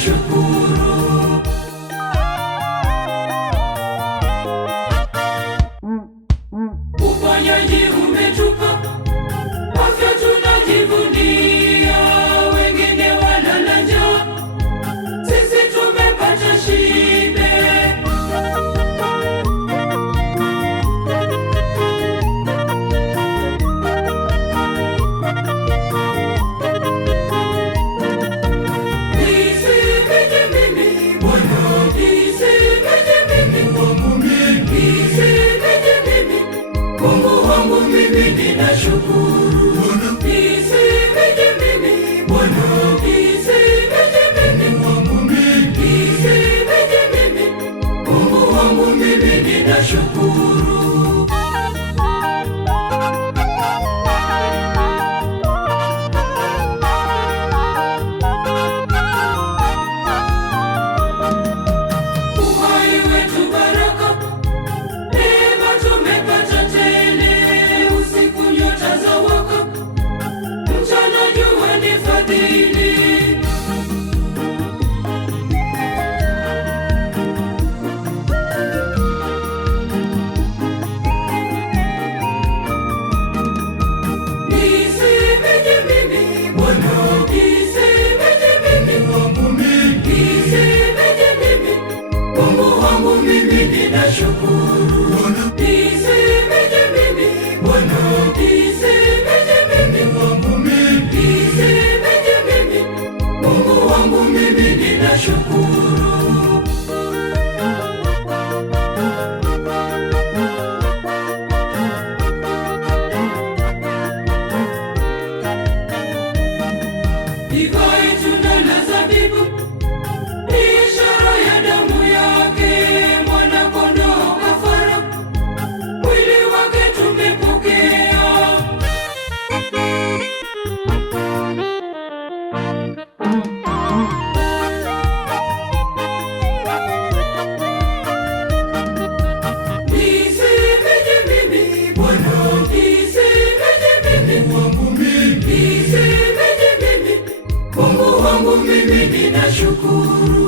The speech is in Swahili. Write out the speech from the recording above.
ninashukuru. Uponyaji umetupa, afya tunajivunia, wengine walala njaa, sisi tumepata shibe. Nisemeje mimi Bwana, nisemeje mimi wangu mimi, nisemeje mimi Mungu wangu mimi ninashukuru. Nisemeje mimi Bwana, nisemeje mimi wangu mimi, nisemeje mimi Mungu wangu mimi ninashukuru. Uhai wetu baraka, neema tumepata tele, usiku nyota zawaka, mchana jua ni fadhili. Nisemeje mimi Bwana, nisemeje mimi wangu mimi, nisemeje mimi Mungu wangu mimi ninashukuru. Nisemeje mimi Bwana, nisemeje mimi wangu mimi, nisemeje mimi Mungu wangu mimi ninashukuru. Divai tunda la zabibu ni ishara ya damu yake, mwana-kondoo kafara, mwili wake tumepokea. Nisemeje mimi Bwana, nisemeje mimi wangu mimi, nisemeje mimi Mungu wangu mimi ninashukuru.